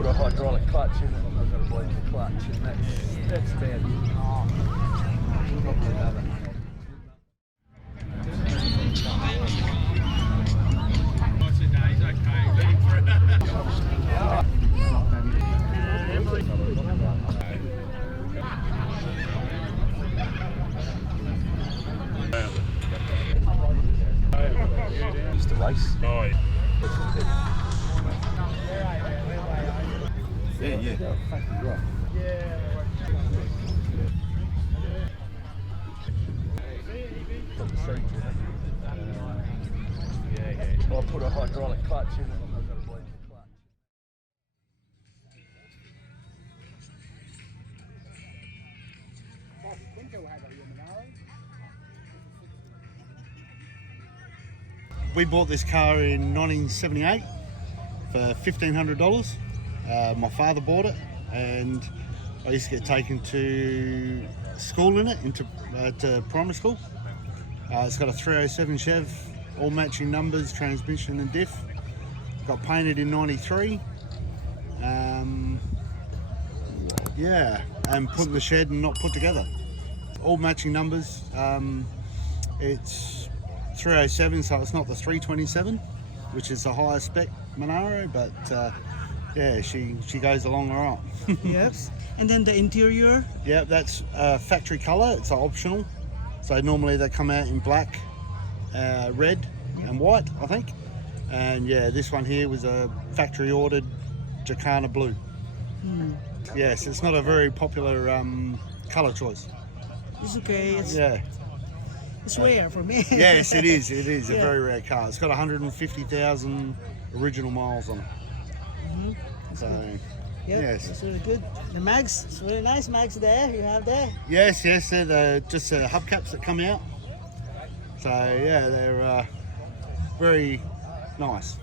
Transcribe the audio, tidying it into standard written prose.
put a hydraulic clutch in it. I've got a bleeding clutch, and that's bad. Probably another. Just a race. Oh, yeah. Yeah. I'll put a hydraulic clutch in it. I've got a bleeding clutch. We bought this car in 1978 for $1,500. My father bought it, and I used to get taken to school in it, to primary school. It's got a 307 Chev, all matching numbers, transmission and diff. Got painted in '93. Yeah, and put in the shed and not put together. All matching numbers. It's 307, so it's not the 327, which is the highest spec Monaro, but yeah, she goes along all right. Yes. And then the interior? Yeah, that's factory color. It's optional. So normally they come out in black, red and white, I think. And yeah, this one here was a factory ordered Jacana blue. Yes, it's not a very popular color choice. It's okay. It's rare for me. Yes, it is. It is a very rare car. It's got 150,000 original miles on it. So, Yep, yes. it's really good. The mags, it's really nice mags there, you have there. Yes, they're just hubcaps that come out. So yeah, they're very nice.